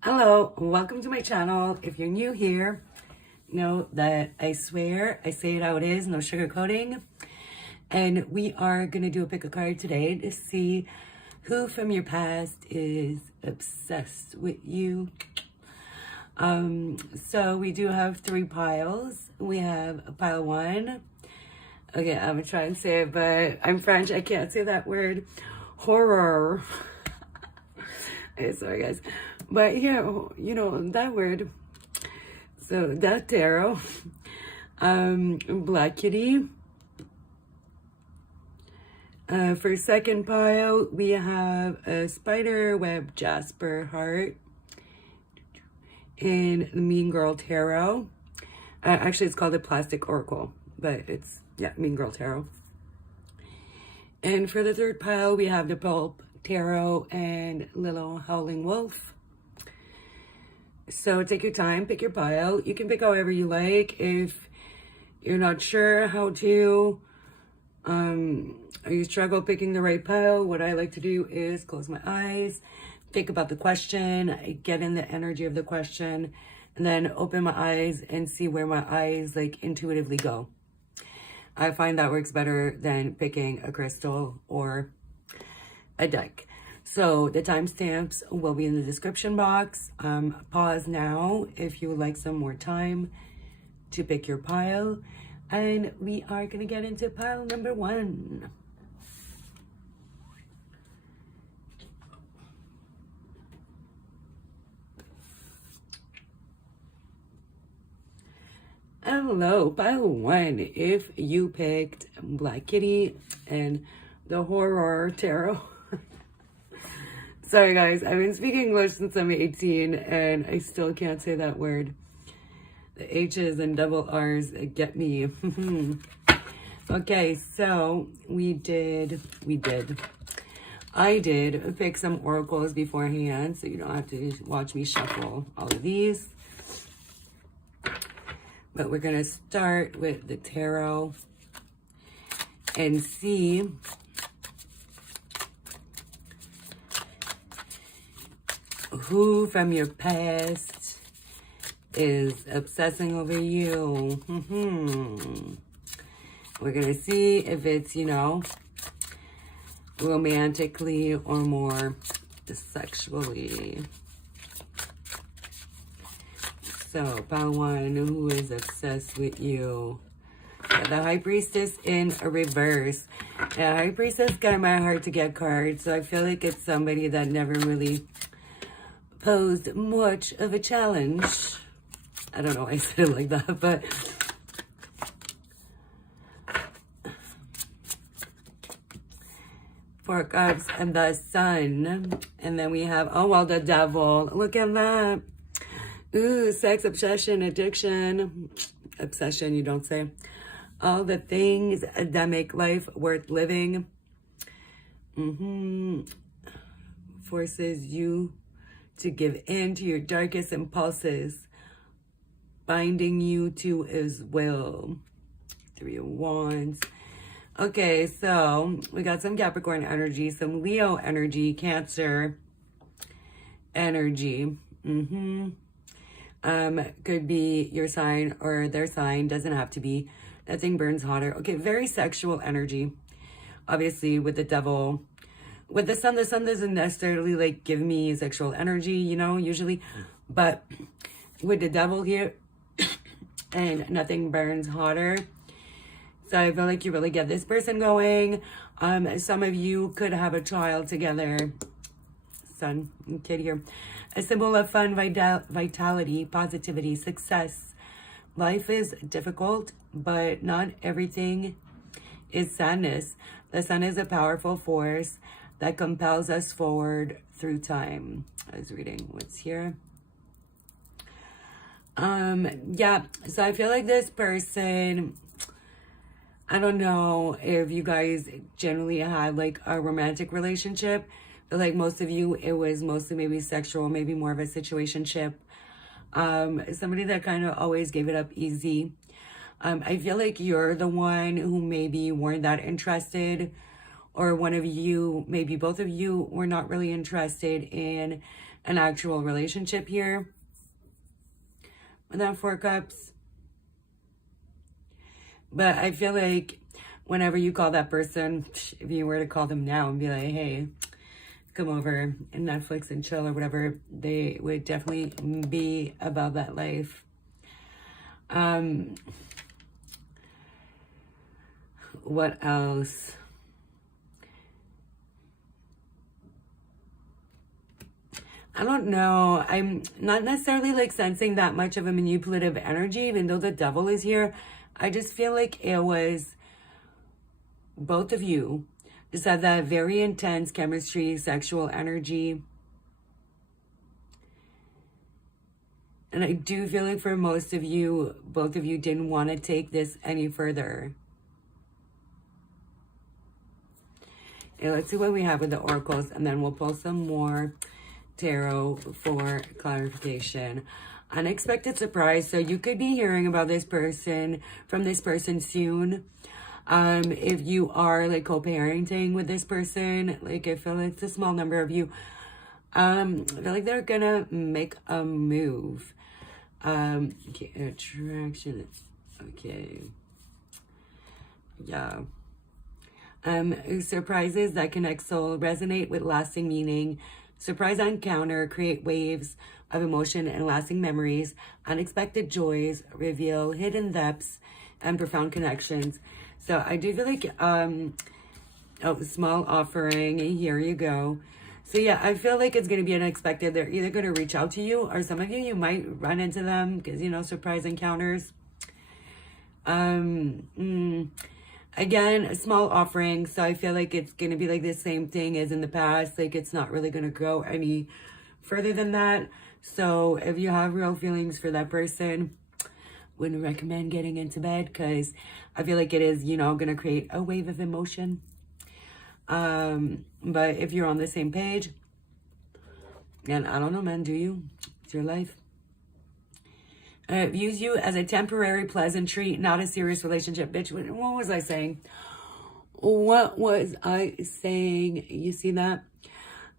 Hello, welcome to my channel. If you're new here, know that I swear, I say it how it is, no sugarcoating. And we are going to do a pick a card today to see who from your past is obsessed with you. So we do have 3 piles. We have pile 1. Okay, I'm going to try and say it, but I'm French. I can't say that word. Horror. Okay, sorry guys. But yeah, you know, that word. So that tarot. Black Kitty. For second pile, we have a spider web jasper heart in the Mean Girl Tarot. Actually, it's called a plastic oracle, but it's, yeah, Mean Girl Tarot. And for the third pile, we have the Pulp Tarot and Little Howling Wolf. So take your time, pick your pile. You can pick however you like. If you're not sure how to, or you struggle picking the right pile, what I like to do is close my eyes, think about the question, get in the energy of the question, and then open my eyes and see where my eyes like intuitively go. I find that works better than picking a crystal or a deck. So the timestamps will be in the description box. Pause now if you would like some more time to pick your pile. And we are going to get into pile number 1. Hello, pile 1. If you picked Black Kitty and the Horror Tarot. Sorry guys, I've been speaking English since I'm 18 and I still can't say that word. The H's and double R's get me. Okay, so I did pick some oracles beforehand, so you don't have to watch me shuffle all of these. But we're gonna start with the tarot and see who from your past is obsessing over you. We're gonna see if it's, you know, romantically or more sexually. So, pile 1, who is obsessed with you? The High Priestess in a reverse. The High Priestess got my heart to get card, so I feel like it's somebody that never really posed much of a challenge. I don't know why I said it like that, but Four of Cups and the Sun. And then we have, oh, well, the Devil. Look at that. Ooh, sex, obsession, addiction. Obsession, you don't say. All the things that make life worth living. Forces you to give in to your darkest impulses, binding you to his will. 3 of Wands. Okay, so we got some Capricorn energy, some Leo energy, Cancer energy. Could be your sign or their sign, doesn't have to be. Nothing burns hotter. Okay, very sexual energy. Obviously, with the Devil. With the Sun doesn't necessarily like give me sexual energy, you know, usually. But with the Devil here, and nothing burns hotter. So I feel like you really get this person going. Some of you could have a child together. Sun, kid here. A symbol of fun, vitality, positivity, success. Life is difficult, but not everything is sadness. The Sun is a powerful force that compels us forward through time. I was reading what's here. Yeah, so I feel like this person, I don't know if you guys generally had like a romantic relationship, but like most of you, it was mostly maybe sexual, maybe more of a situationship. Somebody that kind of always gave it up easy. I feel like you're the one who maybe weren't that interested, or one of you, maybe both of you were not really interested in an actual relationship here. With that 4 Cups. But I feel like whenever you call that person, if you were to call them now and be like, hey, come over and Netflix and chill or whatever, they would definitely be about that life. What else? I don't know. I'm not necessarily like sensing that much of a manipulative energy, even though the devil is here. I just feel like it was both of you just had that very intense chemistry, sexual energy. And I do feel like for most of you, both of you didn't want to take this any further. Okay, let's see what we have with the oracles, and then we'll pull some more tarot for clarification. Unexpected surprise. So you could be hearing about this person from this person soon. If you are like co-parenting with this person, like I feel like it's a small number of you. I feel like they're gonna make a move. Okay, attraction. Okay. Yeah. Surprises that connect soul, resonate with lasting meaning. Surprise encounter, create waves of emotion and lasting memories. Unexpected joys, reveal hidden depths and profound connections. So I do feel like, small offering, here you go. So yeah, I feel like it's going to be unexpected. They're either going to reach out to you, or some of you might run into them because, you know, surprise encounters. Again, a small offering, so I feel like it's going to be like the same thing as in the past. Like, it's not really going to go any further than that. So if you have real feelings for that person, wouldn't recommend getting into bed, because I feel like it is, you know, going to create a wave of emotion. But if you're on the same page, and I don't know, man, do you? It's your life. Views you as a temporary pleasantry, not a serious relationship. Bitch, what was I saying? What was I saying? You see that?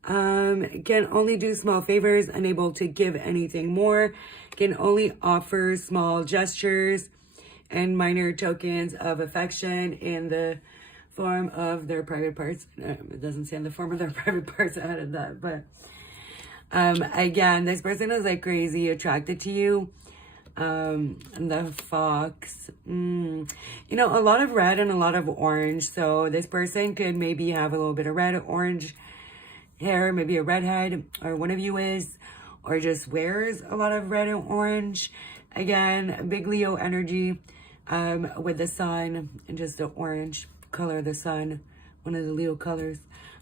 Can only do small favors, unable to give anything more. Can only offer small gestures and minor tokens of affection in the form of their private parts. It doesn't say in the form of their private parts. I added that, but again, this person is like crazy attracted to you. The fox, you know, a lot of red and a lot of orange. So this person could maybe have a little bit of red or orange hair, maybe a redhead, or one of you is, or just wears a lot of red and orange. Again, big Leo energy, with the sun and just the orange color of the sun, one of the Leo colors.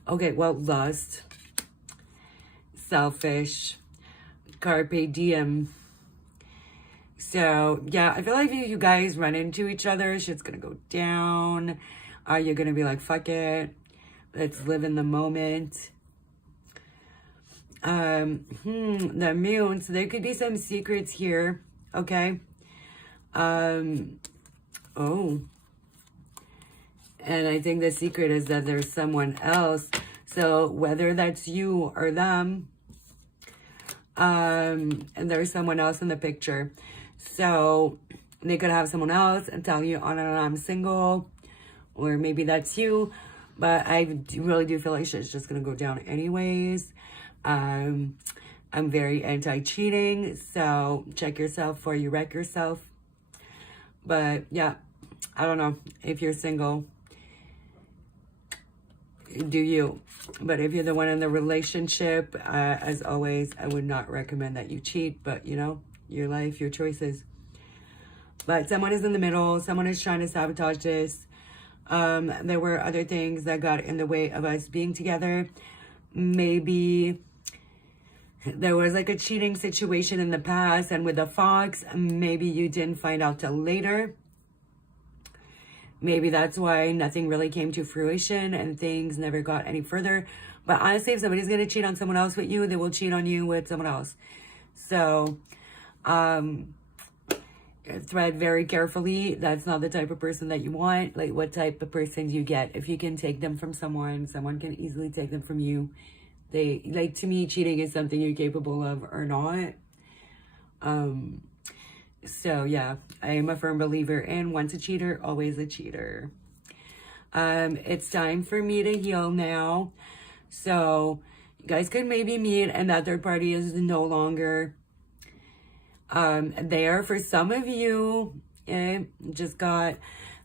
Okay, well, lust, selfish, carpe diem. So, yeah, I feel like if you guys run into each other, shit's gonna go down. You're gonna be like, fuck it. Let's live in the moment. The moon. So there could be some secrets here. Okay. Oh. And I think the secret is that there's someone else. So whether that's you or them, and there's someone else in the picture. So they could have someone else and tell you, oh, no, I'm single, or maybe that's you. But I really do feel like shit's just going to go down anyways. I'm very anti-cheating, so check yourself before you wreck yourself. But yeah, I don't know. If you're single, do you? But if you're the one in the relationship, as always, I would not recommend that you cheat. But, you know, your life, your choices. But someone is in the middle. Someone is trying to sabotage this. There were other things that got in the way of us being together. Maybe there was like a cheating situation in the past, and with the fox, maybe you didn't find out till later. Maybe that's why nothing really came to fruition and things never got any further. But honestly, if somebody's going to cheat on someone else with you, they will cheat on you with someone else. So, thread very carefully. That's not the type of person that you want. Like, what type of person you get. If you can take them from someone, someone can easily take them from you. They, like, to me, cheating is something you're capable of or not. So yeah, I am a firm believer in once a cheater, always a cheater. It's time for me to heal now. So you guys could maybe meet and that third party is no longer there. For some of you, it just got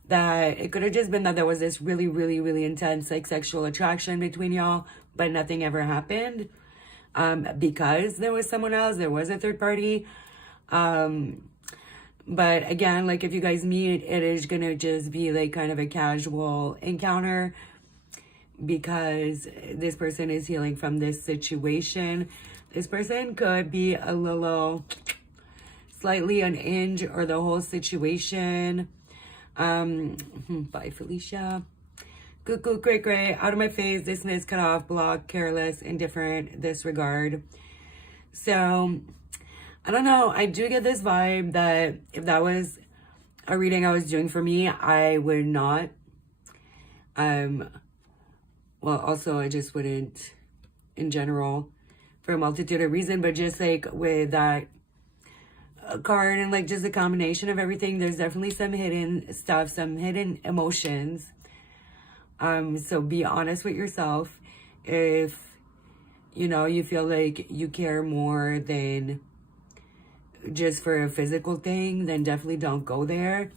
that it could have just been that there was this really, really, really intense like sexual attraction between y'all, but nothing ever happened. Because there was someone else, there was a third party. But again, like if you guys meet, it is gonna just be like kind of a casual encounter because this person is healing from this situation. This person could be a little slightly unhinged or the whole situation. Bye, Felicia. Cuckoo, cray, out of my face, dismiss, cut off, block, careless, indifferent, disregard. So, I don't know. I do get this vibe that if that was a reading I was doing for me, I would not. Well, also, I just wouldn't in general for a multitude of reasons, but just like with that card and like just a combination of everything, there's definitely some hidden stuff, some hidden emotions. So be honest with yourself. If, you know, you feel like you care more than just for a physical thing, then definitely don't go there.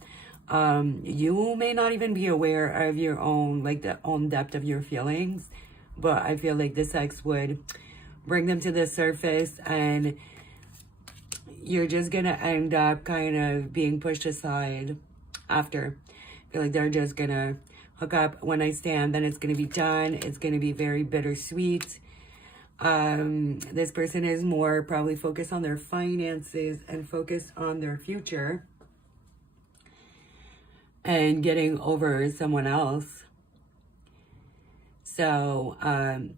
You may not even be aware of your own, like the own depth of your feelings, but I feel like the sex would bring them to the surface and you're just gonna end up kind of being pushed aside after. I feel like they're just gonna hook up one night stand, then it's gonna be done. It's gonna be very bittersweet. This person is more probably focused on their finances and focused on their future and getting over someone else. So,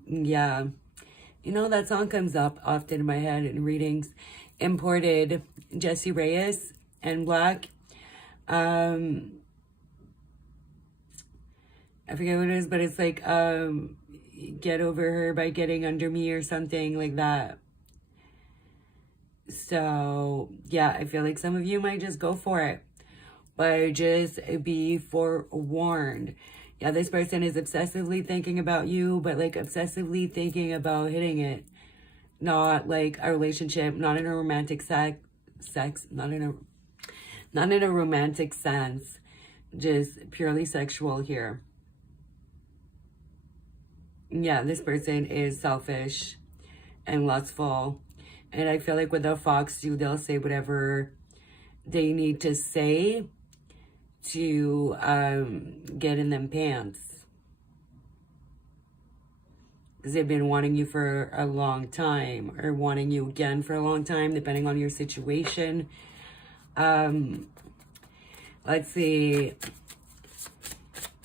yeah, you know, that song comes up often in my head in readings. Imported Jesse Reyes and Black. I forget what it is, but it's like, get over her by getting under me or something like that. So yeah, I feel like some of you might just go for it, but just be forewarned. Yeah, this person is obsessively thinking about you, but like obsessively thinking about hitting it. Not like a relationship, not in a romantic not in a romantic sense, just purely sexual here. Yeah, this person is selfish and lustful. And I feel like with the fox too, they'll say whatever they need to say to get in them pants. Because they've been wanting you for a long time or wanting you again for a long time, depending on your situation. Let's see.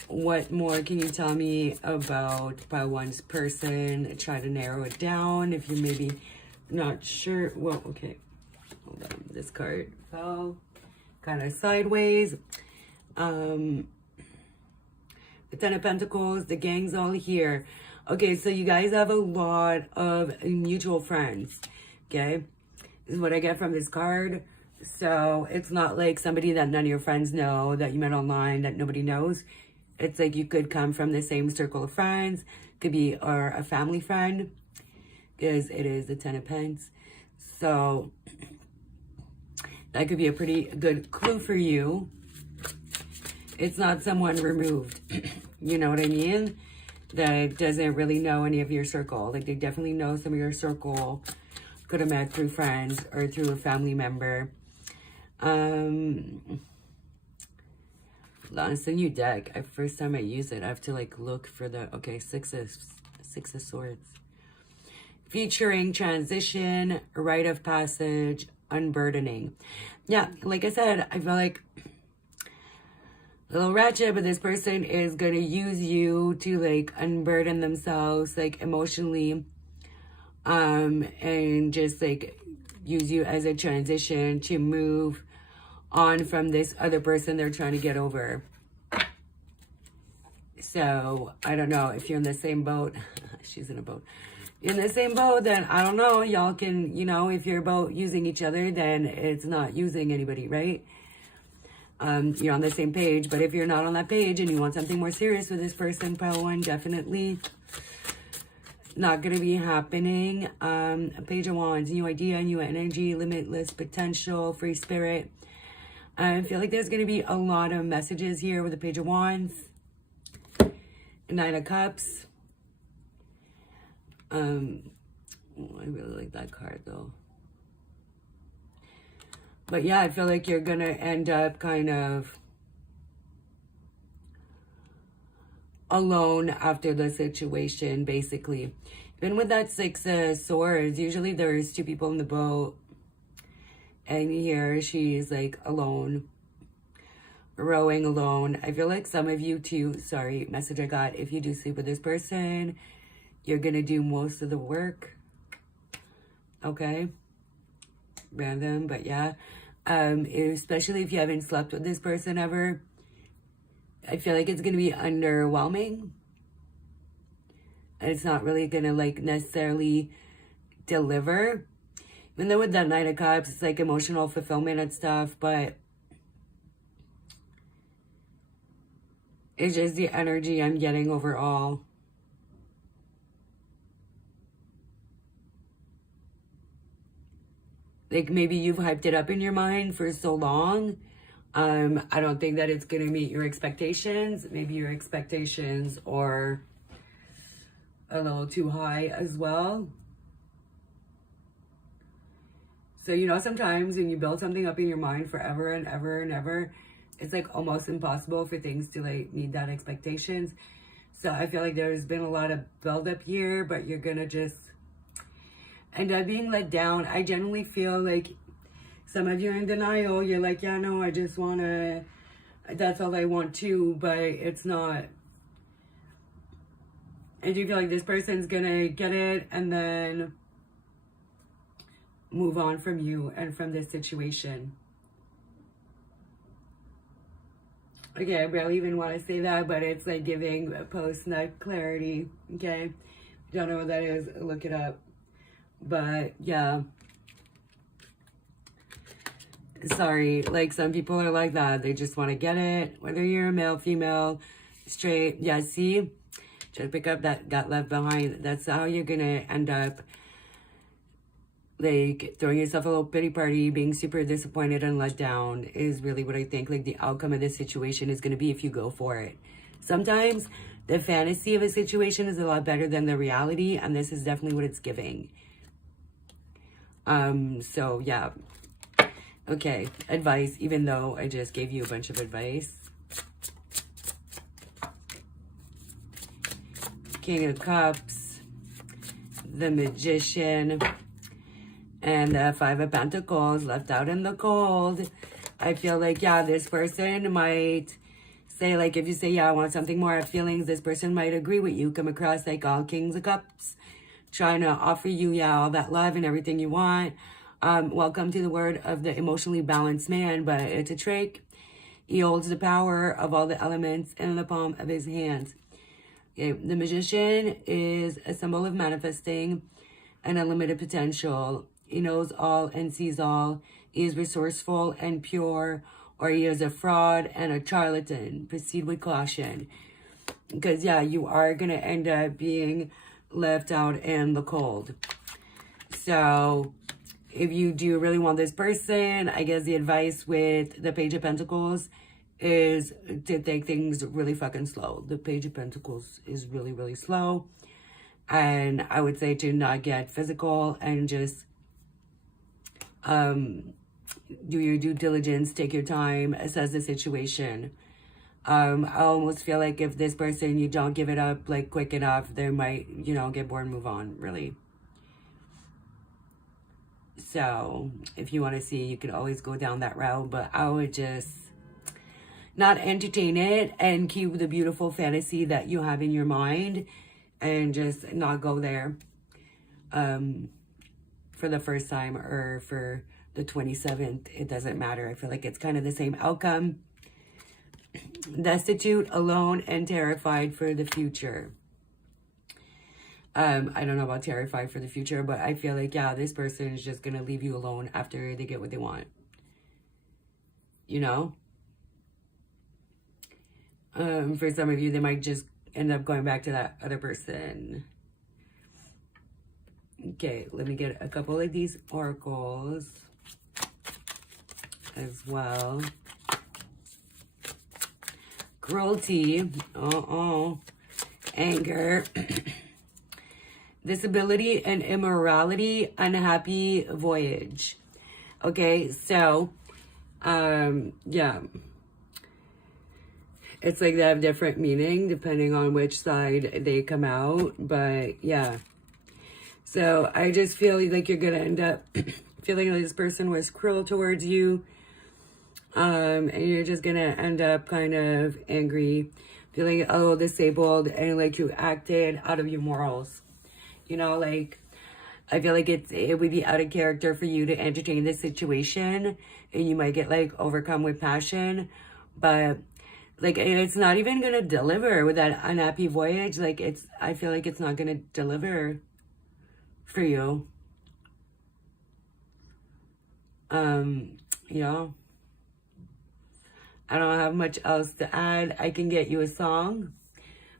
What more can you tell me about one's person? Try to narrow it down if you maybe not sure. Well, okay. Hold on. This card fell kind of sideways. The Ten of Pentacles, the gang's all here. Okay, so you guys have a lot of mutual friends. Okay? This is what I get from this card. So it's not like somebody that none of your friends know, that you met online, that nobody knows. It's like you could come from the same circle of friends. Could be or a family friend. Because it is the Ten of Pentacles. So that could be a pretty good clue for you. It's not someone removed. You know what I mean? That doesn't really know any of your circle. Like they definitely know some of your circle. Could have met through friends or through a family member. It's a new deck. First time I use it, I have to like look for the, okay, Six of Swords. Featuring transition, rite of passage, unburdening. Yeah, like I said, I feel like a little ratchet, but this person is going to use you to like unburden themselves like emotionally, and just like use you as a transition to move on from this other person they're trying to get over. So I don't know if you're in the same boat. She's in a boat. in the same boat, then I don't know. Y'all can, you know, if you're both using each other, then it's not using anybody, right? You're on the same page. But if you're not on that page and you want something more serious with this person, pile one, definitely not going to be happening. Page of Wands, new idea, new energy, limitless potential, free spirit. I feel like there's going to be a lot of messages here with the Page of Wands. Nine of Cups. I really like that card though. But yeah, I feel like you're going to end up kind of alone after the situation, basically. Even with that Six of Swords, usually there's two people in the boat. And here she's like alone, rowing alone. I feel like some of you too, sorry, message I got, if you do sleep with this person, you're going to do most of the work. Okay. Random, but yeah. Especially if you haven't slept with this person ever, I feel like it's going to be underwhelming. And it's not really going to like necessarily deliver. Even though with that Nine of Cups, it's like emotional fulfillment and stuff, but it's just the energy I'm getting overall. Like maybe you've hyped it up in your mind for so long. I don't think that it's going to meet your expectations. Maybe your expectations are a little too high as well. So, you know, sometimes when you build something up in your mind forever and ever and ever, it's like almost impossible for things to like meet that expectations. So I feel like there's been a lot of buildup here, but you're going to just end up being let down. I generally feel like some of you are in denial. You're like, yeah, no, I just want to, that's all I want to, but it's not. And you feel like this person's going to get it and then move on from you and from this situation. Okay, I barely even want to say that, but it's like giving post-nut clarity, okay? Don't know what that is, look it up. But yeah. Sorry, like some people are like that. They just want to get it, whether you're a male, female, straight. Yeah, see? Just pick up that got left behind. That's how you're going to end up. Like, throwing yourself a little pity party, being super disappointed and let down is really what I think, like, the outcome of this situation is going to be if you go for it. Sometimes the fantasy of a situation is a lot better than the reality, and this is definitely what it's giving. So, yeah. Okay, advice, even though I just gave you a bunch of advice. King of Cups, the Magician, and the Five of Pentacles, left out in the cold. I feel like, yeah, this person might say, like, if you say, yeah, I want something more of feelings, this person might agree with you, come across like all Kings of Cups, trying to offer you, yeah, all that love and everything you want. Welcome to the word of the emotionally balanced man, but it's a trick. He holds the power of all the elements in the palm of his hand. Okay, the Magician is a symbol of manifesting and unlimited potential. He knows all and sees all. He is resourceful and pure, or he is a fraud and a charlatan. Proceed with caution. Because, yeah, you are going to end up being left out in the cold. So, if you do really want this person, I guess the advice with the Page of Pentacles is to take things really fucking slow. The Page of Pentacles is really, really slow. And I would say to not get physical and just do your due diligence, take your time, assess the situation. I almost feel like if this person, you don't give it up like quick enough, they might, you know, get bored and move on, really. So if you want to see, you could always go down that route, but I would just not entertain it and keep the beautiful fantasy that you have in your mind and just not go there for the first time or for the 27th. It doesn't matter. I feel like it's kind of the same outcome. Destitute, alone, and terrified for the future. I don't know about terrified for the future, but I feel like, yeah, this person is just going to leave you alone after they get what they want. You know? For some of you, they might just end up going back to that other person. Okay, let me get a couple of these oracles as well. Cruelty. Anger. Disability and immorality. Unhappy voyage. Okay, so, yeah. It's like they have different meaning depending on which side they come out. But, yeah. So, I just feel like you're going to end up feeling like this person was cruel towards you. And you're just going to end up kind of angry, feeling a little disabled, and like you acted out of your morals. You know, like, I feel like it would be out of character for you to entertain this situation, and you might get like overcome with passion, but like it's not even gonna deliver with that unhappy voyage. Like I feel like it's not gonna deliver for you. You know, I don't have much else to add. I can get you a song,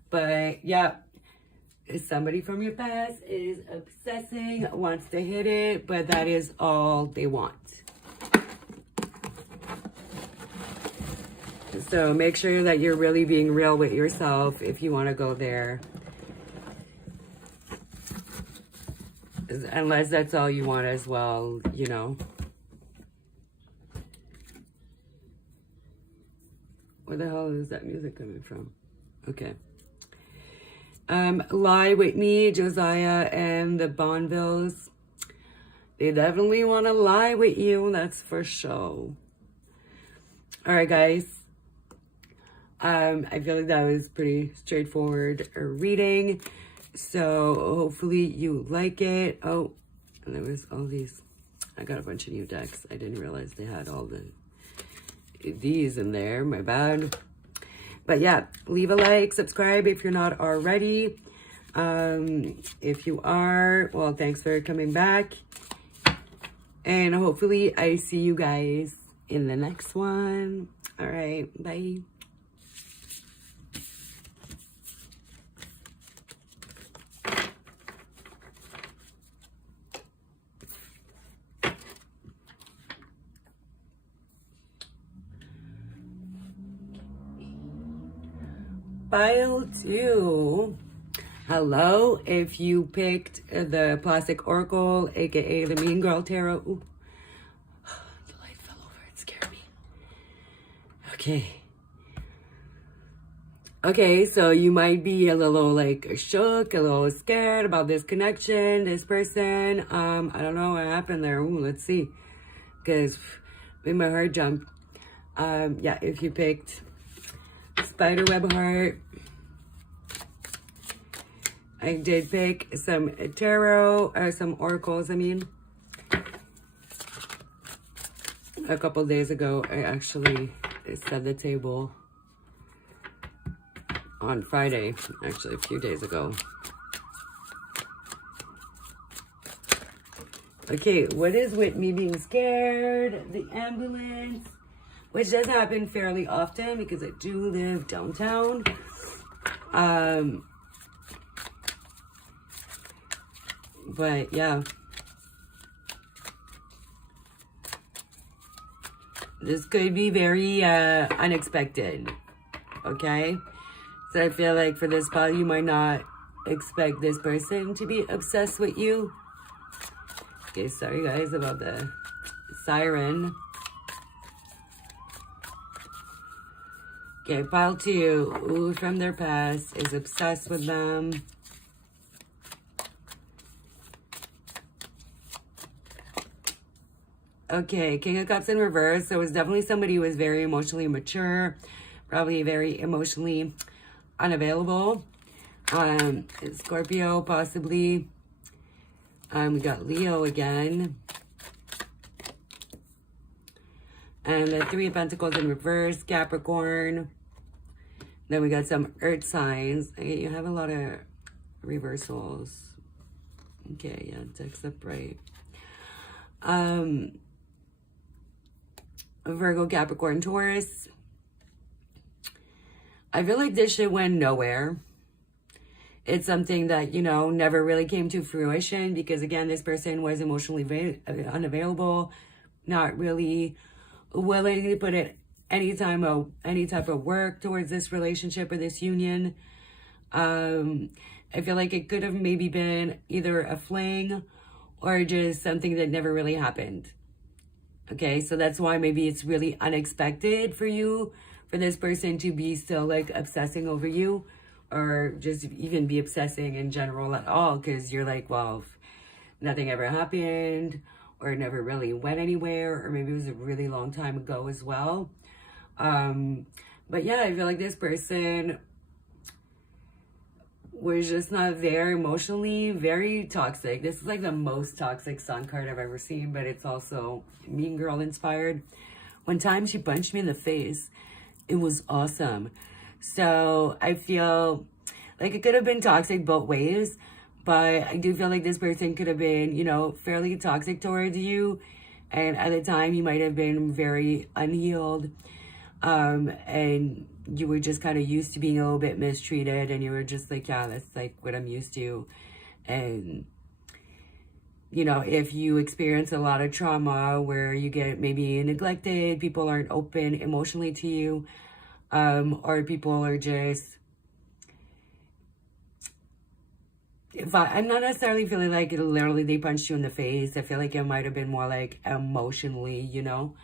but yeah. Somebody from your past is obsessing, wants to hit it, but that is all they want. So make sure that you're really being real with yourself if you want to go there. Unless that's all you want as well, you know. Where the hell is that music coming from? Okay. Lie with me, Josiah and the Bonnevilles. They definitely want to lie with you, that's for sure. All right, guys. I feel like that was pretty straightforward reading. So hopefully you like it. Oh, and there was all these. I got a bunch of new decks. I didn't realize they had all these in there. My bad. But yeah, leave a like, subscribe if you're not already. If you are, well, thanks for coming back. And hopefully I see you guys in the next one. All right, bye. Pile 2. Hello, if you picked the Plastic Oracle, aka the Mean Girl Tarot. Ooh. The light fell over, it scared me. Okay, so you might be a little like shook, a little scared about this connection, this person. I don't know what happened there. Ooh, let's see. Because made my heart jump. Yeah, if you picked Spiderweb Heart. I did pick some tarot, or some oracles, I mean. A couple days ago, I actually set the table on Friday, actually a few days ago. Okay, what is with me being scared? The ambulance, which does happen fairly often because I do live downtown. But yeah, this could be very unexpected. Okay, so I feel like for this part, you might not expect this person to be obsessed with you. Okay, sorry guys about the siren. Okay, pile 2, ooh, from their past, is obsessed with them. Okay, King of Cups in reverse. So it was definitely somebody who was very emotionally mature, probably very emotionally unavailable. Scorpio, possibly. We got Leo again. And the 3 of Pentacles in reverse, Capricorn. Then we got some earth signs. You have a lot of reversals. Okay, yeah, text up right. Virgo, Capricorn, Taurus. I feel like this shit went nowhere. It's something that, you know, never really came to fruition because, again, this person was emotionally unavailable, not really willing to put in any type of work towards this relationship or this union. I feel like it could have maybe been either a fling or just something that never really happened. Okay, so that's why maybe it's really unexpected for you, for this person to be still like obsessing over you, or just even be obsessing in general at all, because you're like, well, nothing ever happened, or it never really went anywhere, or maybe it was a really long time ago as well. But yeah, I feel like this person was just not there emotionally, very toxic. This is like the most toxic sun card I've ever seen, but it's also Mean Girl inspired. One time she punched me in the face. It was awesome. So I feel like it could have been toxic both ways, but I do feel like this person could have been, you know, fairly toxic towards you. And at the time, you might have been very unhealed. And you were just kind of used to being a little bit mistreated, and you were just like, yeah, that's like what I'm used to. And, you know, if you experience a lot of trauma where you get maybe neglected, people aren't open emotionally to you, or people are just, I'm not necessarily feeling like literally they punched you in the face. I feel like it might have been more like emotionally, you know.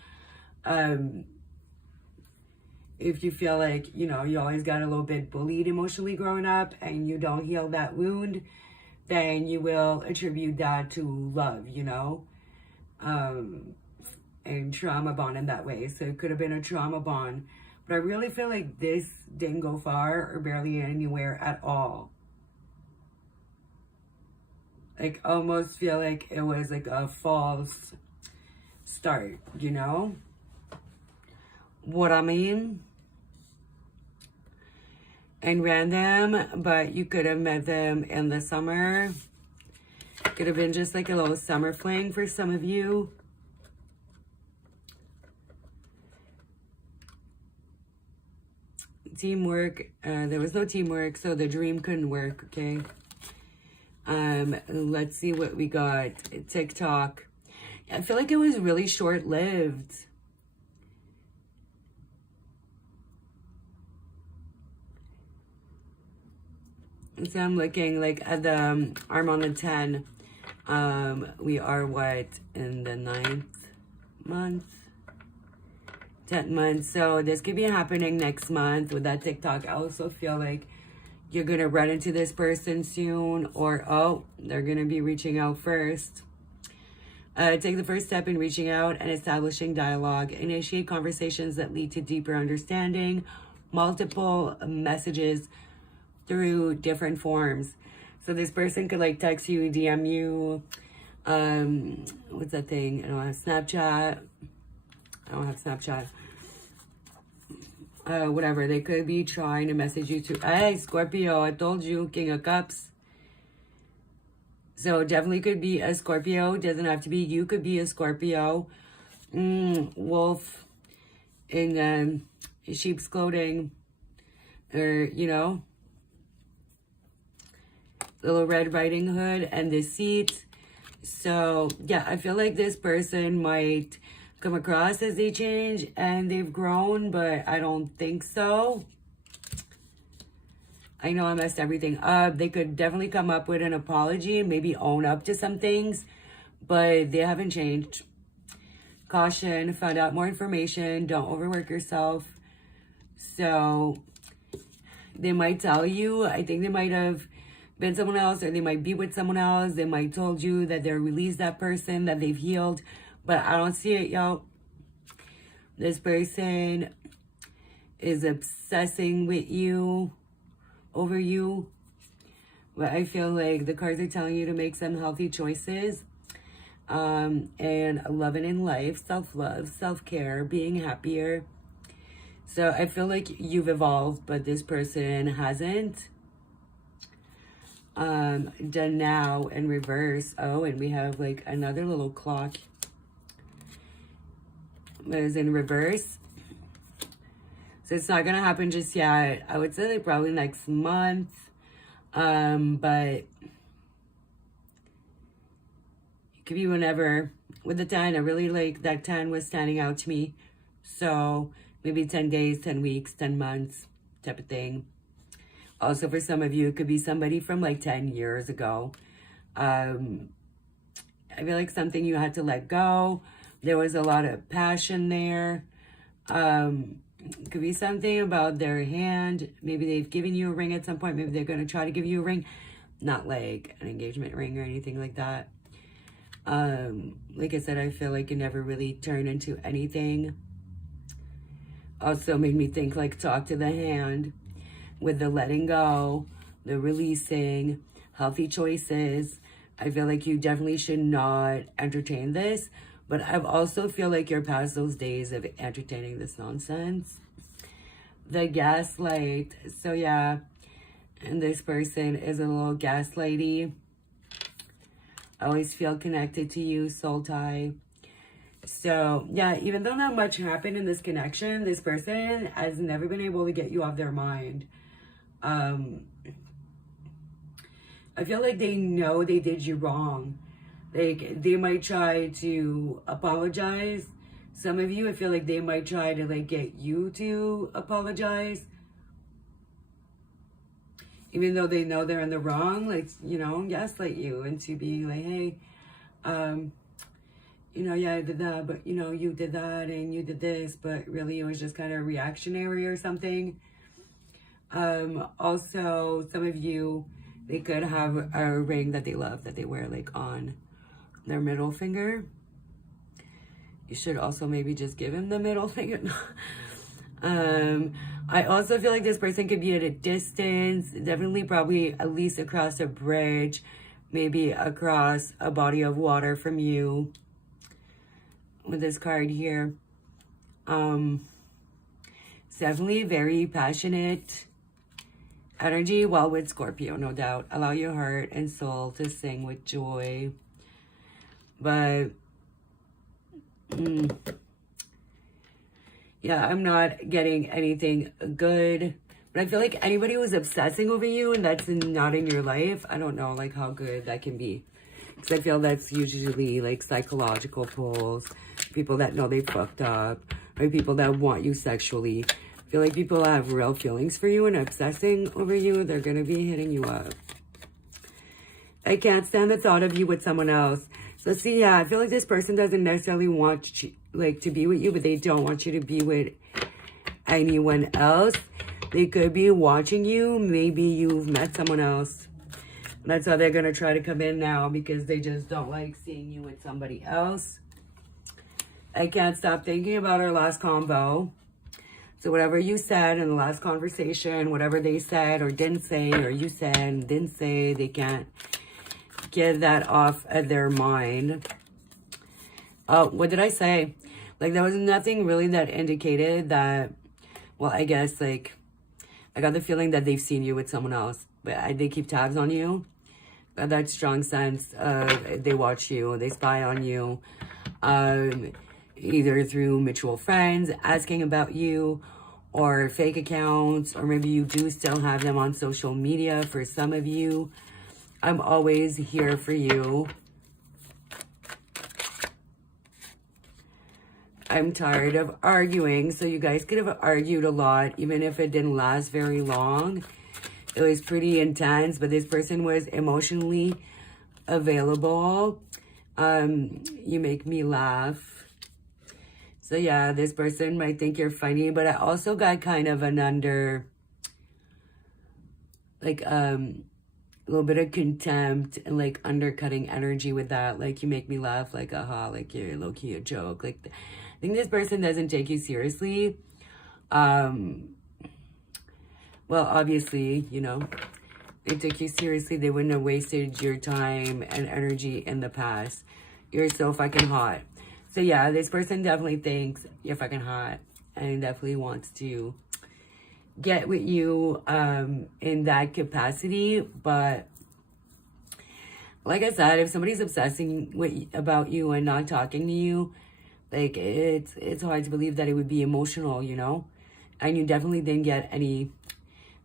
If you feel like, you know, you always got a little bit bullied emotionally growing up and you don't heal that wound, then you will attribute that to love, you know, and trauma bond in that way. So it could have been a trauma bond. But I really feel like this didn't go far or barely anywhere at all. Like, almost feel like it was like a false start, you know? What I mean? And random, but you could have met them in the summer. Could have been just like a little summer fling for some of you. Teamwork, there was no teamwork, so the dream couldn't work, okay? Let's see what we got. TikTok. I feel like it was really short-lived. So I'm looking like at the arm on the 10. We are what, in the 9th month? 10th month. So this could be happening next month with that TikTok. I also feel like you're going to run into this person soon, or, oh, they're going to be reaching out first. Take the first step in reaching out and establishing dialogue. Initiate conversations that lead to deeper understanding. Multiple messages through different forms. So this person could like text you, DM you, what's that thing? I don't have Snapchat. I don't have Snapchat. Whatever. They could be trying to message you to, hey, Scorpio, I told you, King of Cups. So definitely could be a Scorpio. Doesn't have to be. You could be a Scorpio. Wolf in sheep's clothing. Or, you know, Little Red Riding Hood and Deceit. So yeah, I feel like this person might come across as they change and they've grown, but I don't think so. I know I messed everything up. They could definitely come up with an apology, maybe own up to some things, but they haven't changed. Caution, found out more information, don't overwork yourself. So they might tell you, I think they might have been someone else, or they might be with someone else. They might told you that they're released that person, that they've healed, but I don't see it, y'all. This person is obsessing with you, over you. But I feel like the cards are telling you to make some healthy choices. And loving in life, self-love, self-care, being happier. So I feel like you've evolved, but this person hasn't. done now in reverse. Oh, and we have like another little clock that is in reverse. So it's not gonna happen just yet. I would say like probably next month. But it could be whenever. With the 10, I really like that 10 was standing out to me. So maybe 10 days, 10 weeks, 10 months type of thing. Also, for some of you, it could be somebody from like 10 years ago. I feel like something you had to let go. There was a lot of passion there. It could be something about their hand. Maybe they've given you a ring at some point. Maybe they're going to try to give you a ring. Not like an engagement ring or anything like that. Like I said, I feel like it never really turned into anything. Also made me think like talk to the hand with the letting go, the releasing, healthy choices. I feel like you definitely should not entertain this, but I also feel like you're past those days of entertaining this nonsense. The gaslight. So yeah, and this person is a little gaslighty. I always feel connected to you, soul tie. So, yeah, even though not much happened in this connection, this person has never been able to get you off their mind. I feel like they know they did you wrong. Like, they might try to apologize. Some of you, I feel like they might try to, like, get you to apologize. Even though they know they're in the wrong, like, you know, gaslight you into being like, hey, you know, yeah, I did that, but, you know, you did that and you did this, but really it was just kind of reactionary or something. Also, some of you, they could have a ring that they love that they wear, like, on their middle finger. You should also maybe just give him the middle finger. I also feel like this person could be at a distance, definitely probably at least across a bridge, maybe across a body of water from you with this card here. It's definitely very passionate energy, well, with Scorpio, no doubt. Allow your heart and soul to sing with joy. But yeah, I'm not getting anything good. But I feel like anybody who's obsessing over you and that's not in your life, I don't know, like, how good that can be. Because I feel that's usually, like, psychological pulls. People that know they fucked up. Or people that want you sexually. I feel like people have real feelings for you and obsessing over you. They're going to be hitting you up. I can't stand the thought of you with someone else. So see, yeah, I feel like this person doesn't necessarily want you, like, to be with you, but they don't want you to be with anyone else. They could be watching you. Maybe you've met someone else. That's how they're going to try to come in now, because they just don't like seeing you with somebody else. I can't stop thinking about our last convo. So whatever you said in the last conversation, whatever they said or didn't say, or you said and didn't say, they can't get that off of their mind. What did I say? Like, there was nothing really that indicated that, well, I guess, like, I got the feeling that they've seen you with someone else, but they keep tabs on you. Got that strong sense of they watch you, they spy on you, either through mutual friends asking about you, or fake accounts, or maybe you do still have them on social media for some of you. I'm always here for you. I'm tired of arguing. So you guys could have argued a lot, even if it didn't last very long. It was pretty intense, but this person was emotionally available. You make me laugh. So yeah, this person might think you're funny, but I also got kind of an like, a little bit of contempt and, like, undercutting energy with that. Like, you make me laugh, like, aha, like, you're low-key a joke. Like, I think this person doesn't take you seriously. Well, obviously, you know, they took you seriously. They wouldn't have wasted your time and energy in the past. You're so fucking hot. So yeah, this person definitely thinks you're fucking hot and definitely wants to get with you in that capacity. But like I said, if somebody's obsessing about you and not talking to you, like, it's hard to believe that it would be emotional, you know? And you definitely didn't get any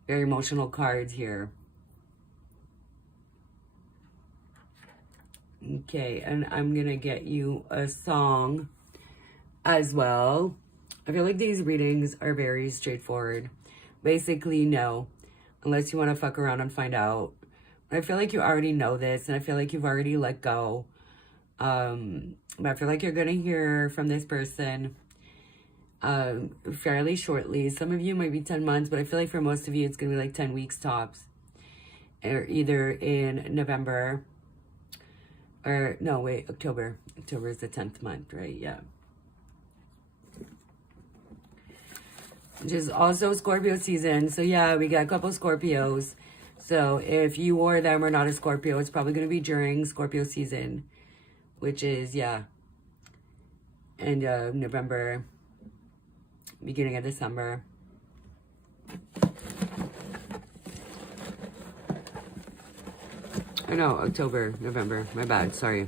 very emotional cards here. Okay, and I'm gonna get you a song as well. I feel like these readings are very straightforward. Basically, no, unless you want to fuck around and find out. I feel like you already know this, and I feel like you've already let go. But I feel like you're gonna hear from this person fairly shortly. Some of you might be 10 months, but I feel like for most of you, it's gonna be like 10 weeks tops. Or either in November, or no, wait, October. October is the 10th month, right? Yeah. Which is also Scorpio season. So yeah, we got a couple Scorpios. So if you or them are not a Scorpio, it's probably going to be during Scorpio season, which is, yeah, end of November, beginning of December. I know, October, November. My bad, sorry.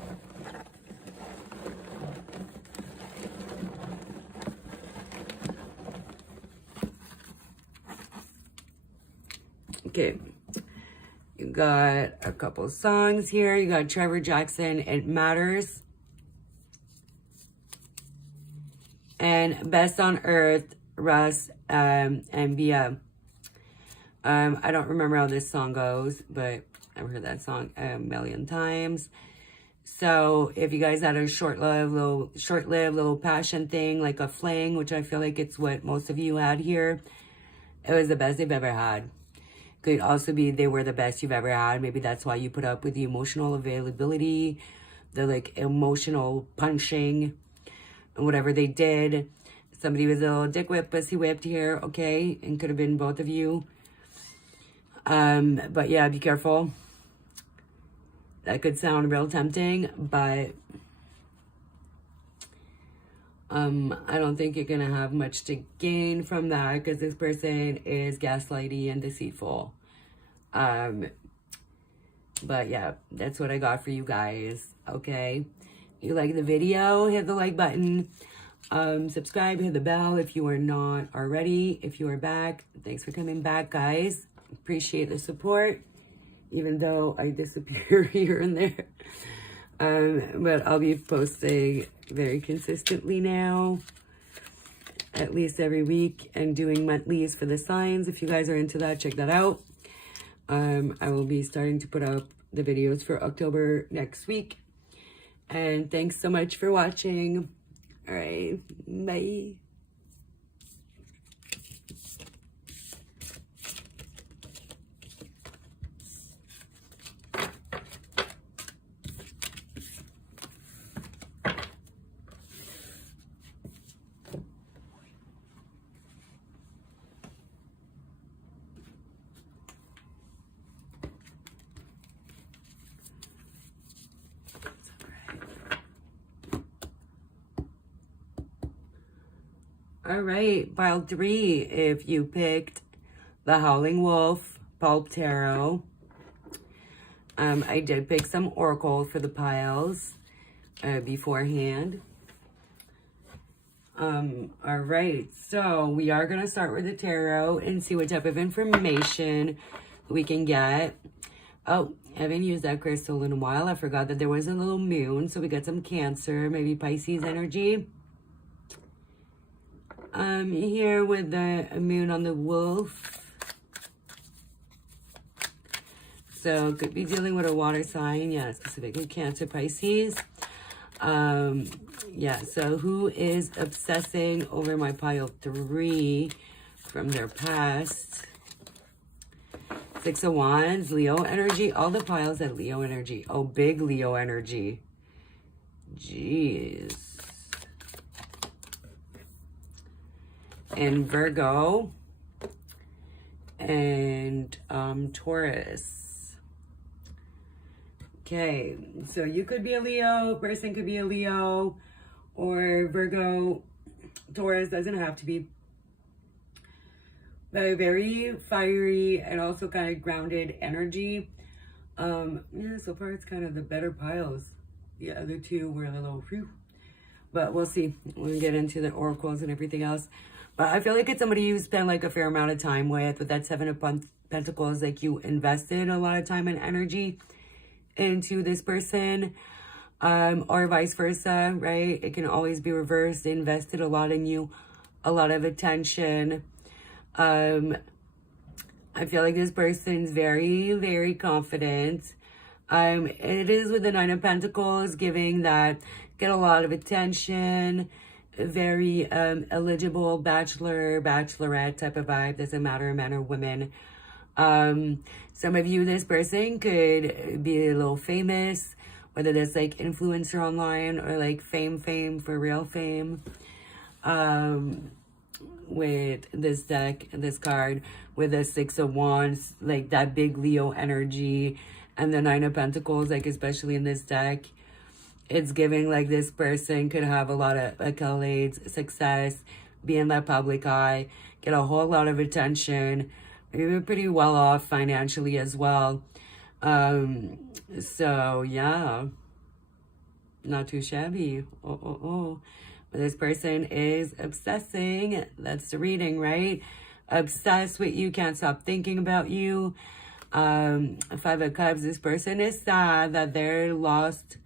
Okay. You got a couple songs here. You got Trevor Jackson, It Matters. And Best on Earth, Russ, and Bia. I don't remember how this song goes, but I've heard that song a million times. So if you guys had a short-lived little passion thing, like a fling, which I feel like it's what most of you had here, it was the best they've ever had. Could also be they were the best you've ever had. Maybe that's why you put up with the emotional availability, the like emotional punching, and whatever they did. Somebody was a little dick whipped, pussy whipped here, okay? And could have been both of you. But yeah, be careful. That could sound real tempting, but I don't think you're gonna have much to gain from that because this person is gaslighty and deceitful. But yeah, that's what I got for you guys. Okay, you like the video, hit the like button, subscribe, hit the bell if you are not already. If you are back, thanks for coming back, guys. Appreciate the support, even though I disappear here and there. But I'll be posting very consistently now, at least every week, and doing monthlies for the signs. If you guys are into that, check that out. I will be starting to put up the videos for October next week. And thanks so much for watching. All right, bye. All right, pile 3, if you picked the Howling Wolf Pulp Tarot. I did pick some Oracle for the piles beforehand. All right, so we are going to start with the tarot and see what type of information we can get. Oh, I haven't used that crystal in a while. I forgot that there was a little moon, so we got some Cancer, maybe Pisces energy. Here with the moon on the wolf. So could be dealing with a water sign, yeah, specifically Cancer, Pisces. Yeah, so who is obsessing over my pile 3 from their past? 6 of Wands, Leo energy. All the piles have Leo energy. Oh, big Leo energy. Jeez. And Virgo and Taurus. Okay, so you could be a Leo, person could be a Leo, or Virgo, Taurus, doesn't have to be. But very fiery and also kind of grounded energy. Yeah, so far it's kind of the better piles. The other two were a little whew. But we'll see. We'll get into the oracles and everything else. But I feel like it's somebody you spend like a fair amount of time with that Seven of Pentacles. Like you invested a lot of time and energy into this person. Or vice versa, right? It can always be reversed. They invested a lot in you, a lot of attention. I feel like this person's very, very confident. It is with the Nine of Pentacles, giving that, get a lot of attention, very eligible bachelor, bachelorette type of vibe. Doesn't matter, men or women. Some of you, this person could be a little famous, whether that's like influencer online or like fame for real fame. With this deck, this card, with the Six of Wands, like that big Leo energy, and the Nine of Pentacles, like especially in this deck, it's giving like this person could have a lot of accolades, success, be in the public eye, get a whole lot of attention, maybe pretty well off financially as well. So yeah, not too shabby. But this person is obsessing. That's the reading, right? Obsessed with you, can't stop thinking about you. Five of Cups, this person is sad that they're lost.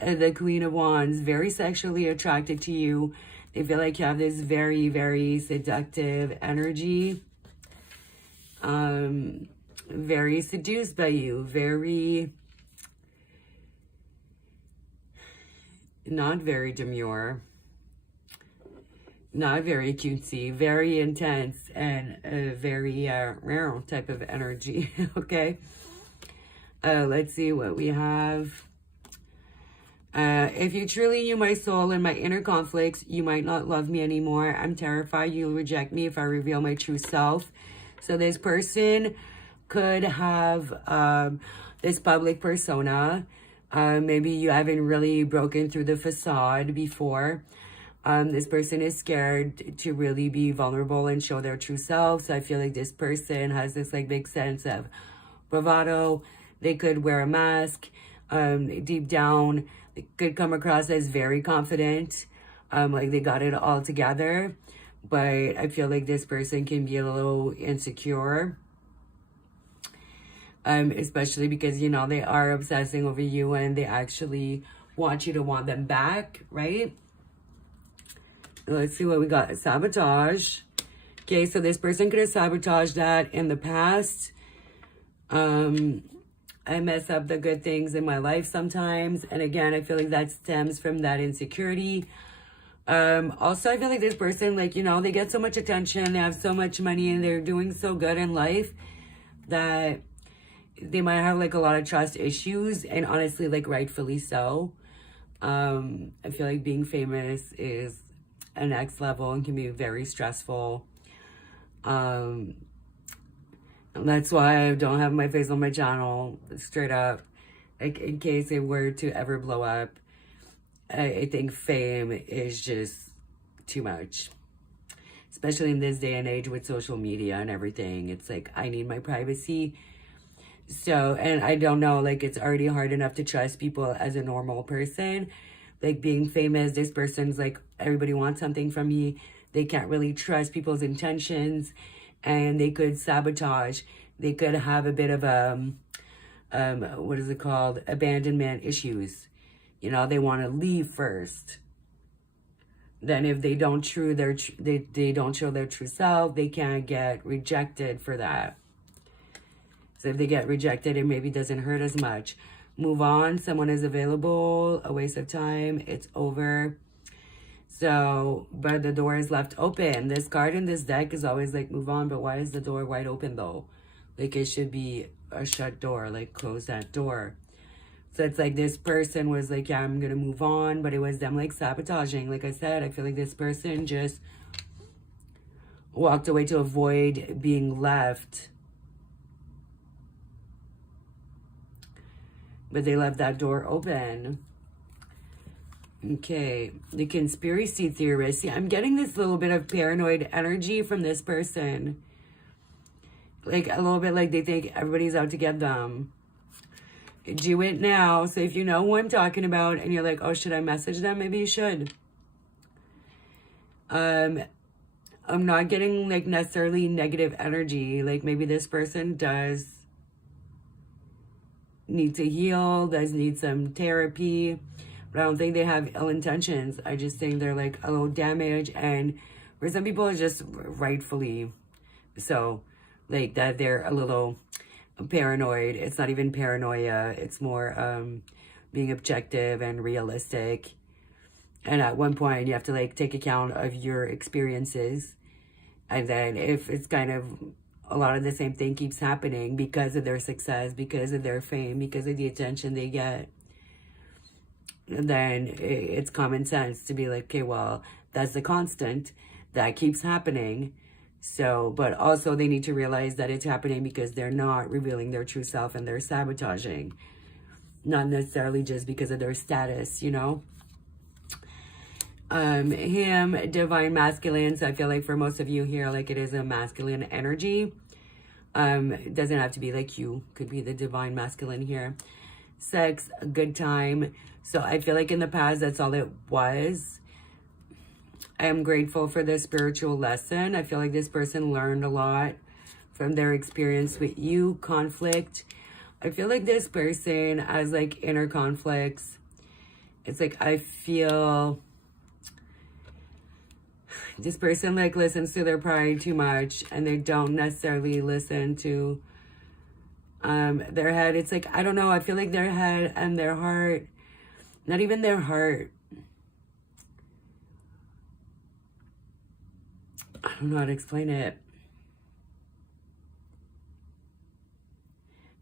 The Queen of Wands, very sexually attracted to you. They feel like you have this very, very seductive energy. Very seduced by you. Very, not very demure. Not very cutesy. Very intense and very rare type of energy. Okay. Let's see what we have. If you truly knew my soul and my inner conflicts, you might not love me anymore. I'm terrified you'll reject me if I reveal my true self. So this person could have this public persona. Maybe you haven't really broken through the facade before. This person is scared to really be vulnerable and show their true self. So I feel like this person has this like big sense of bravado. They could wear a mask. Deep down, they could come across as very confident. Like they got it all together. But I feel like this person can be a little insecure. Especially because, you know, they are obsessing over you and they actually want you to want them back, right? Let's see what we got. Sabotage. Okay, so this person could have sabotaged that in the past. I mess up the good things in my life sometimes. And again, I feel like that stems from that insecurity. Also, I feel like this person, like, you know, they get so much attention, they have so much money, and they're doing so good in life that they might have like a lot of trust issues, and honestly, like rightfully so. I feel like being famous is a next level and can be very stressful. And that's why I don't have my face on my channel, straight up. Like, in case it were to ever blow up, I think fame is just too much. Especially in this day and age with social media and everything. It's like, I need my privacy. So, and I don't know, like, it's already hard enough to trust people as a normal person. Like, being famous, this person's like, everybody wants something from me. They can't really trust people's intentions. And they could sabotage. They could have a bit of what is it called? Abandonment issues. You know, they want to leave first. Then if they don't they don't show their true self, they can't get rejected for that. So if they get rejected, it maybe doesn't hurt as much. Move on. Someone is available. A waste of time. It's over. So, but the door is left open. This card in this deck is always like, move on. But why is the door wide open though? Like, it should be a shut door. Like, close that door. So it's like this person was like, yeah, I'm going to move on. But it was them like sabotaging. Like I said, I feel like this person just walked away to avoid being left. But they left that door open. Okay. The conspiracy theorist. See, I'm getting this little bit of paranoid energy from this person. Like, a little bit like they think everybody's out to get them. Do it now. So if you know who I'm talking about and you're like, oh, should I message them? Maybe you should. I'm not getting like necessarily negative energy. Like maybe this person does need to heal, does need some therapy, but I don't think they have ill intentions. I just think they're like a little damaged, and for some people it's just rightfully so, like that they're a little paranoid. It's not even paranoia, it's more being objective and realistic. And at one point you have to like take account of your experiences, and then if it's kind of a lot of the same thing keeps happening because of their success, because of their fame, because of the attention they get, then it's common sense to be like, okay, well, that's the constant that keeps happening. So, but also they need to realize that it's happening because they're not revealing their true self and they're sabotaging, not necessarily just because of their status, you know? Him, divine masculine. So I feel like for most of you here, like it is a masculine energy. It doesn't have to be like you, could be the divine masculine here. Sex, a good time. So I feel like in the past, that's all it was. I am grateful for this spiritual lesson. I feel like this person learned a lot from their experience with you. Conflict. I feel like this person has like inner conflicts. It's like, I feel this person like listens to their pride too much, and they don't necessarily listen to their head. It's like, I don't know, I feel like their head and their heart, not even their heart, I don't know how to explain it.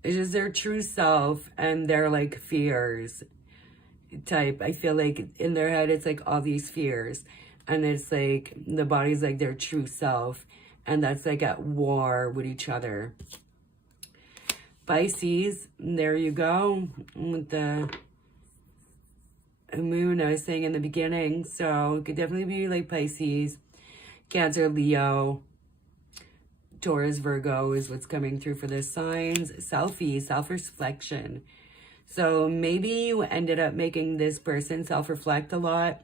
It's just their true self and their like fears type. I feel like in their head it's like all these fears, and it's like the body's like their true self, and that's like at war with each other. Pisces, there you go with the moon I was saying in the beginning. So it could definitely be like Pisces, Cancer, Leo, Taurus, Virgo is what's coming through for the signs. Selfie, self-reflection. So maybe you ended up making this person self-reflect a lot,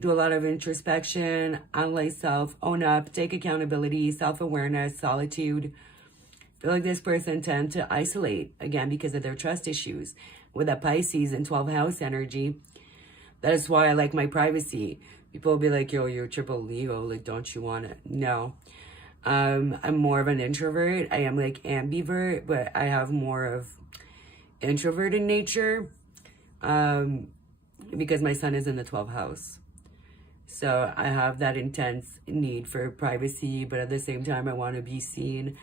do a lot of introspection, analyze self, own up, take accountability, self-awareness, solitude. I feel like this person tend to isolate, again, because of their trust issues. With that Pisces and 12th house energy, that is why I like my privacy. People will be like, yo, you're triple Leo, like, don't you want it? No. I'm more of an introvert. I am like ambivert, but I have more of introverted nature because my sun is in the 12th house. So I have that intense need for privacy, but at the same time, I want to be seen.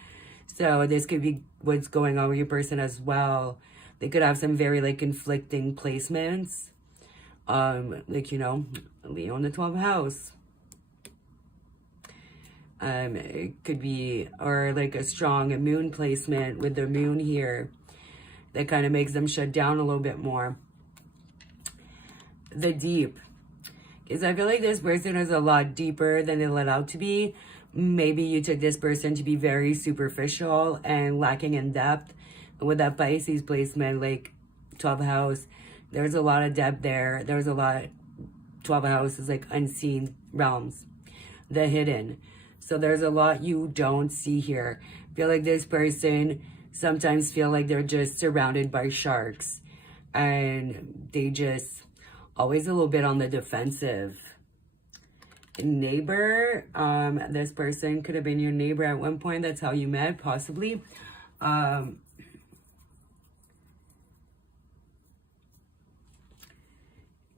So this could be what's going on with your person as well. They could have some very like conflicting placements. Like, you know, Leo in the 12th house. It could be, or like a strong moon placement with the moon here that kind of makes them shut down a little bit more. The deep. Because I feel like this person is a lot deeper than they let out to be. Maybe you took this person to be very superficial and lacking in depth. With that Pisces placement, like 12th house, there's a lot of depth there. There's a lot, 12th house is like unseen realms, the hidden. So there's a lot you don't see here. I feel like this person sometimes feel like they're just surrounded by sharks, and they just always a little bit on the defensive. Neighbor, this person could have been your neighbor at one point. That's how you met, possibly.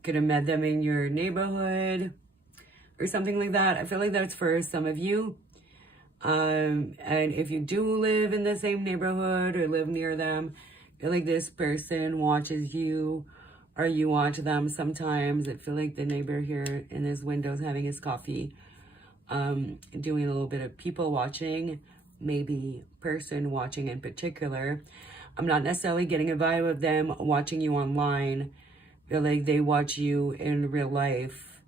Could have met them in your neighborhood or something like that. I feel like that's for some of you. And if you do live in the same neighborhood or live near them, I feel like this person watches you or you watch them sometimes. I feel like the neighbor here in his windows having his coffee, doing a little bit of people watching, maybe person watching in particular. I'm not necessarily getting a vibe of them watching you online. I feel like they watch you in real life.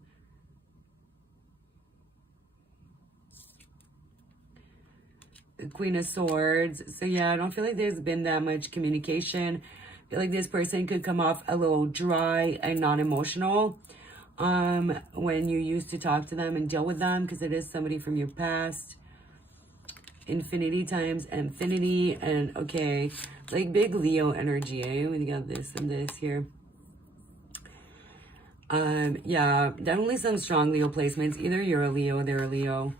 The Queen of Swords. So yeah, I don't feel like there's been that much communication. I feel like this person could come off a little dry and non-emotional when you used to talk to them and deal with them, because it is somebody from your past. Infinity times infinity. And okay, like big Leo energy, eh? We got this and this here. Yeah, definitely some strong Leo placements. Either you're a Leo, they're a Leo.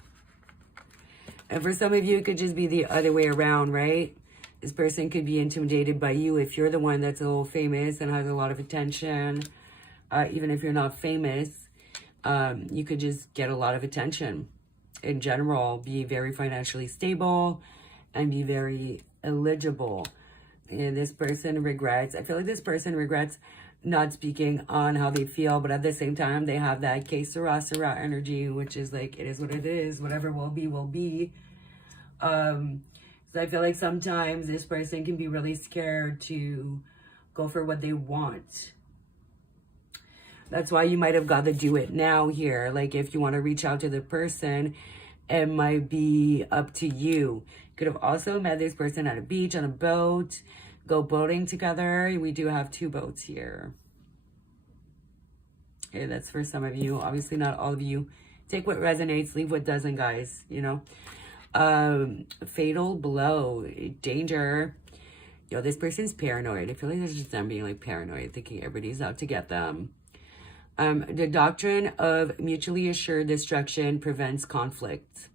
And for some of you, it could just be the other way around, right? This person could be intimidated by you if you're the one that's a little famous and has a lot of attention. Even if you're not famous, you could just get a lot of attention. In general, be very financially stable and be very eligible. And this person regrets, I feel like this person regrets not speaking on how they feel, but at the same time, they have that que sera, sera energy, which is like, it is what it is, whatever will be, will be. So I feel like sometimes this person can be really scared to go for what they want. That's why you might have got to do it now here. Like if you want to reach out to the person, it might be up to you. Could have also met this person at a beach, on a boat, go boating together. We do have 2 boats here. Okay, that's for some of you. Obviously not all of you. Take what resonates, leave what doesn't, guys, you know. Fatal blow, danger. Yo, this person's paranoid. I feel like this is just them being like paranoid, thinking everybody's out to get them. The doctrine of mutually assured destruction prevents conflict.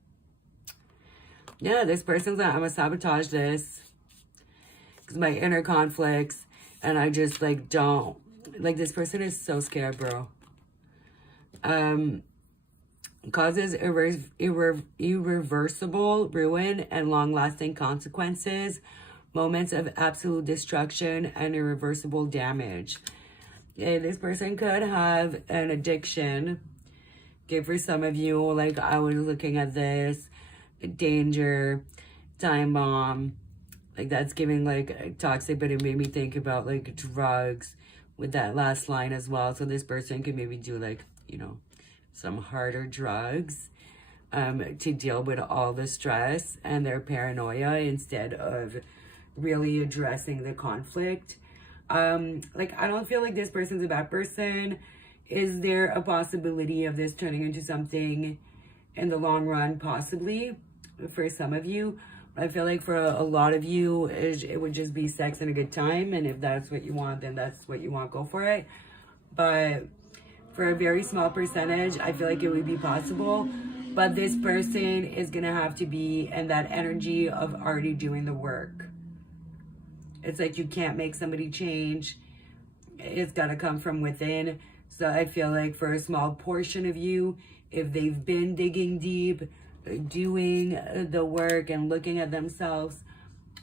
Yeah, this person's like, I'm gonna sabotage this because my inner conflicts, and I just like don't, like this person is so scared, bro. Causes irreversible ruin and long-lasting consequences, moments of absolute destruction and irreversible damage. Yeah, this person could have an addiction. Okay, for some of you, like I was looking at this, danger, time bomb, like that's giving like toxic, but it made me think about like drugs with that last line as well. So this person could maybe do like, you know, some harder drugs to deal with all the stress and their paranoia instead of really addressing the conflict. Like I don't feel like this person's a bad person. Is there a possibility of this turning into something in the long run? Possibly for some of you. I feel like for a lot of you, it would just be sex and a good time. And if that's what you want, then that's what you want, go for it. But for a very small percentage, I feel like it would be possible. But this person is going to have to be in that energy of already doing the work. It's like you can't make somebody change. It's got to come from within. So I feel like for a small portion of you, if they've been digging deep, doing the work and looking at themselves,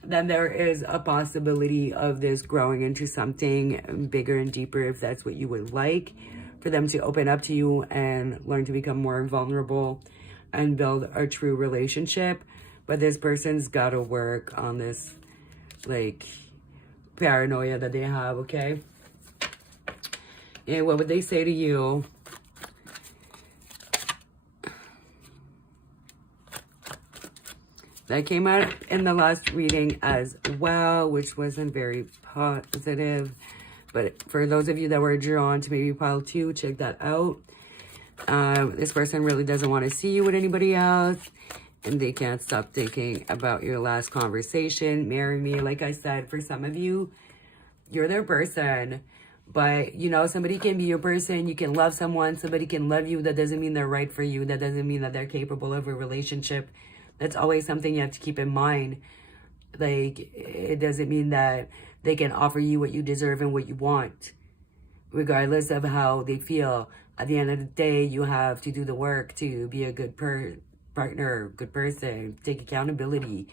then there is a possibility of this growing into something bigger and deeper, if that's what you would like, for them to open up to you and learn to become more vulnerable and build a true relationship. But this person's got to work on this, like, paranoia that they have, okay? And what would they say to you? That came out in the last reading as well, which wasn't very positive. But for those of you that were drawn to maybe pile 2, check that out. This person really doesn't want to see you with anybody else. And they can't stop thinking about your last conversation. Marry me. Like I said, for some of you, you're their person. But, you know, somebody can be your person. You can love someone. Somebody can love you. That doesn't mean they're right for you. That doesn't mean that they're capable of a relationship. That's always something you have to keep in mind. Like, it doesn't mean that they can offer you what you deserve and what you want, regardless of how they feel. At the end of the day, you have to do the work to be a good partner, good person, take accountability,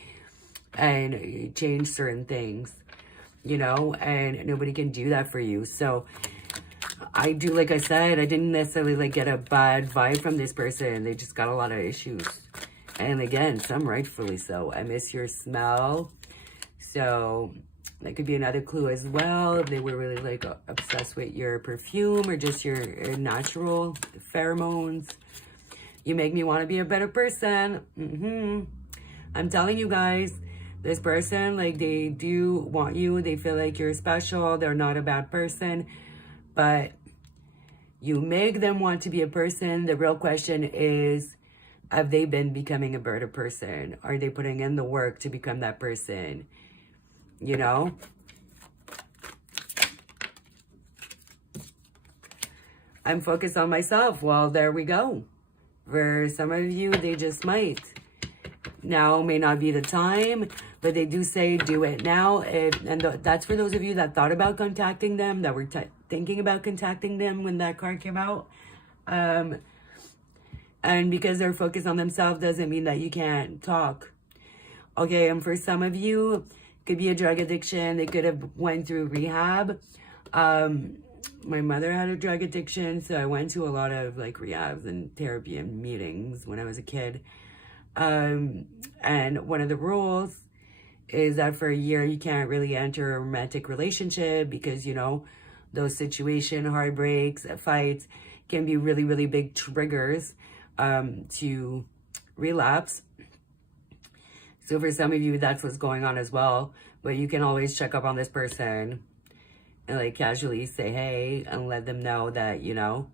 and change certain things, you know, and nobody can do that for you. So I do, like I said, I didn't necessarily like get a bad vibe from this person. They just got a lot of issues. And again, some rightfully so. I miss your smell. So that could be another clue as well. If they were really like obsessed with your perfume or just your natural pheromones. You make me want to be a better person. I'm telling you guys, This person, like, they do want you. They feel like you're special. They're not a bad person. But you make them want to be a person. The real question is, have they been becoming a better person? Are they putting in the work to become that person? You know? I'm focused on myself. Well, there we go. For some of you, they just might. Now may not be the time, but they do say do it now. That's for those of you that thought about contacting them, that were thinking about contacting them when that card came out. And because they're focused on themselves doesn't mean that you can't talk. Okay, and for some of you, it could be a drug addiction. They could have went through rehab. My mother had a drug addiction, so I went to a lot of like rehabs and therapy and meetings when I was a kid. And one of the rules is that for a year you can't really enter a romantic relationship because, you know, those situation, heartbreaks, fights can be really, really big triggers to relapse. So for some of you, that's what's going on as well. But you can always check up on this person and like casually say, hey, and let them know that, you know,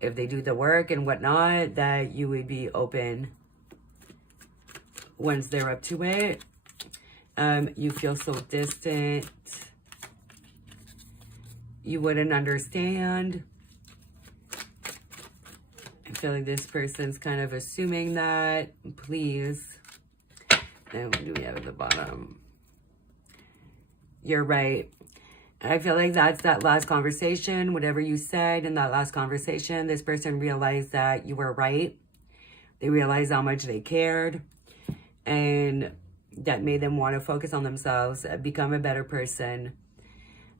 if they do the work and whatnot, that you would be open once they're up to it. You feel so distant. You wouldn't understand. I feel like this person's kind of assuming that. Please. And what do we have at the bottom? You're right. I feel like that's that last conversation. Whatever you said in that last conversation, this person realized that you were right. They realized how much they cared. And that made them want to focus on themselves, become a better person.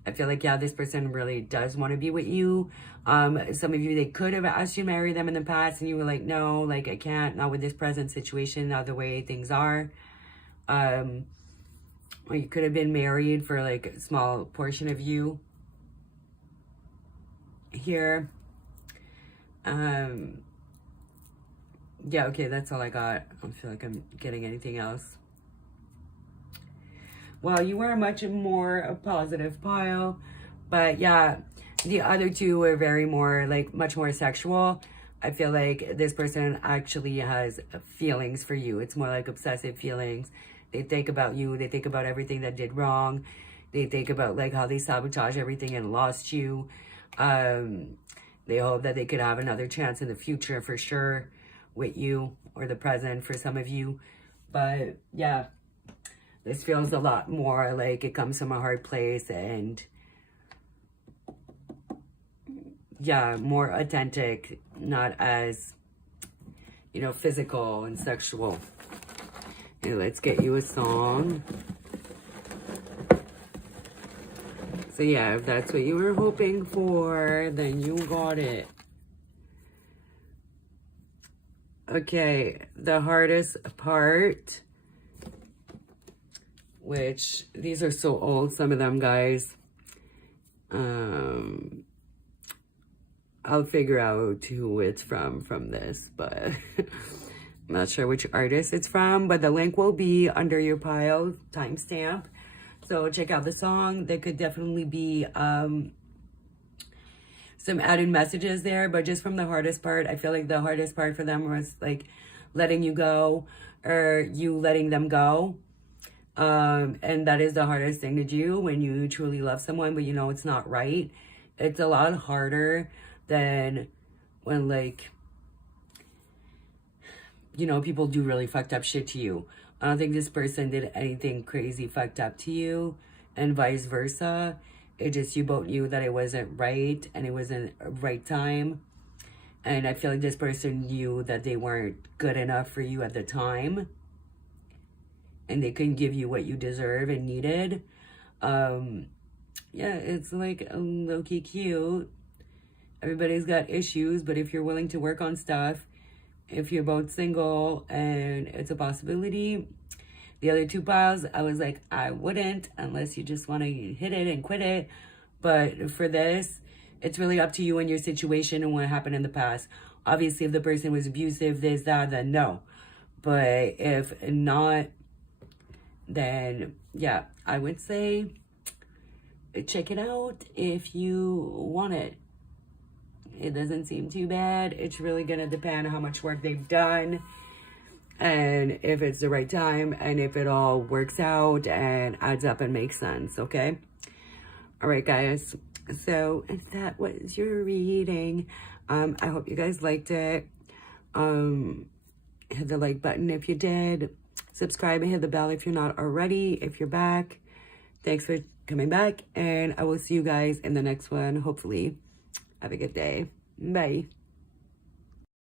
I feel like, yeah, this person really does want to be with you. Some of you, they could have asked you to marry them in the past, and you were like, no, like, I can't, not with this present situation, not the way things are. Or you could have been married for, like, a small portion of you here. Yeah, okay, that's all I got. I don't feel like I'm getting anything else. Well, you were much more a positive pile, but yeah, the other two were very more, like, much more sexual. I feel like this person actually has feelings for you. It's more like obsessive feelings. They think about you. They think about everything that did wrong. They think about, like, how they sabotaged everything and lost you. They hope that they could have another chance in the future for sure with you, or the present for some of you. But yeah, this feels a lot more like it comes from a hard place, and yeah, more authentic, not as, you know, physical and sexual. Okay, let's get you a song. So yeah, if that's what you were hoping for, then you got it. Okay, the hardest part, which these are so old, some of them, guys. I'll figure out who it's from this, but I'm not sure which artist it's from, but the link will be under your pile, timestamp. So check out the song. There could definitely be some added messages there, but just from the hardest part, I feel like the hardest part for them was like letting you go, or you letting them go. And that is the hardest thing to do when you truly love someone, but you know it's not right. It's a lot harder than when, like, you know, people do really fucked up shit to you. I don't think this person did anything crazy fucked up to you, and vice versa. It just, you both knew that it wasn't right, and it wasn't a right time. And I feel like this person knew that they weren't good enough for you at the time, and they couldn't give you what you deserve and needed. Yeah, it's like low-key cute. Everybody's got issues, but if you're willing to work on stuff, if you're both single and it's a possibility. The other two piles, I was like, I wouldn't, unless you just want to hit it and quit it. But for this, it's really up to you and your situation and what happened in the past. Obviously, if the person was abusive, this, that, then no. But if not, then yeah, I would say check it out if you want it. It doesn't seem too bad. It's really gonna depend on how much work they've done and if it's the right time and if it all works out and adds up and makes sense, okay? All right, guys. So that was your reading. I hope you guys liked it. Hit the like button if you did. Subscribe and hit the bell if you're not already. If you're back, thanks for coming back. And I will see you guys in the next one, hopefully. Have a good day. Bye.